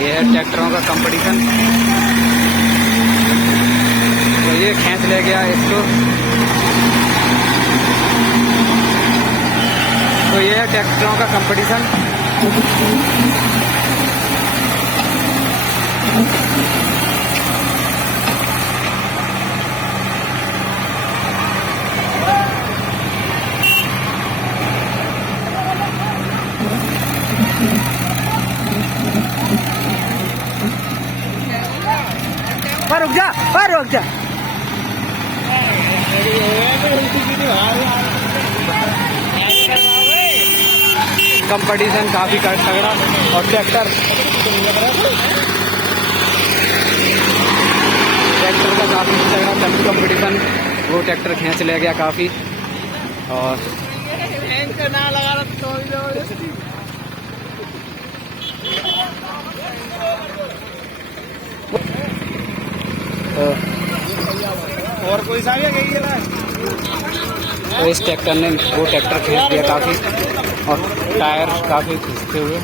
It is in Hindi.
ये है ट्रैक्टरों का कंपटीशन। तो ये खींच ले गया इसको। तो ये है ट्रैक्टरों का कंपटीशन। रुक जा, रुक जा। कंपटीशन काफी तगड़ा और ट्रैक्टर का काफी तगड़ा कंपटीशन। वो ट्रैक्टर खींच ले गया काफी। और और कोई सा भी गई है। तो इस ट्रैक्टर ने वो ट्रैक्टर खींच दिया काफी और टायर काफी खींचते हुए।